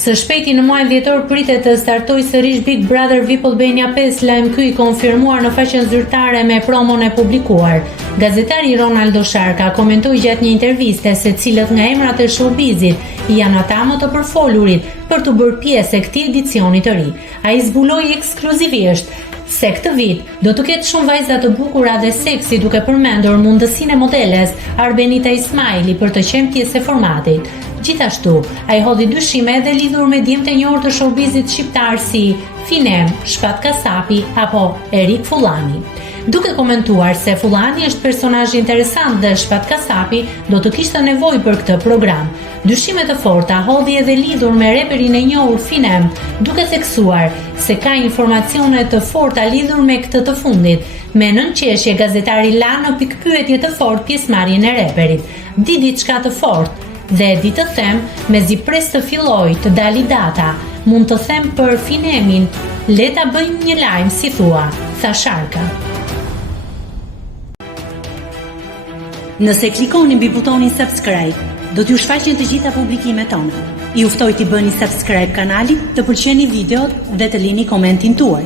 Së shpejti në muajin dhjetor pritet të startojë sërish Big Brother VIP Albania 5, lajm ky i konfirmuar në faqen zyrtare me promon e publikuar. Gazetari Ronaldo Sharka komentoi gjatë një interviste se cilët nga emrat e showbizit janë ata më të përfolurit për të bërë pjesë e këtij edicioni të ri. Ai zbuloi ekskluzivisht se këtë vit do të ketë shumë vajza të bukura dhe seksi, duke përmendur mundësinë e modeles Arbenita Ismaili për të qenë pjesë e formatit. Gjithashtu, ai hodhi dyshime edhe lidhur me djemtë e njohur të showbizit shqiptar si Finem, Shpat Kasapi apo Erik Fullani. Duke komentuar se Fullani është personazh interesant dhe Shpat Kasapi do të kishte nevojë për këtë program, dyshime të forta hodhi edhe lidhur me reperin e njohur Finem, duke theksuar se ka informacione të forta lidhur me këtë të fundit. Me nënqeshje, gazetari la në pikpyetje të fortë pjesëmarrjen e reperit. Di diçka të fortë dhe di të them, mezi pres të filloj të dali data, mund të them për Finemin, le ta bëjmë një lajm si thua, tha Sharka. Nëse klikoni mbi butonin subscribe, do t'ju shfaqen të gjitha publikimet tona. Ju ftoj t'i bëni subscribe kanalit, të pëlqeni videot dhe të lini komentin tuaj.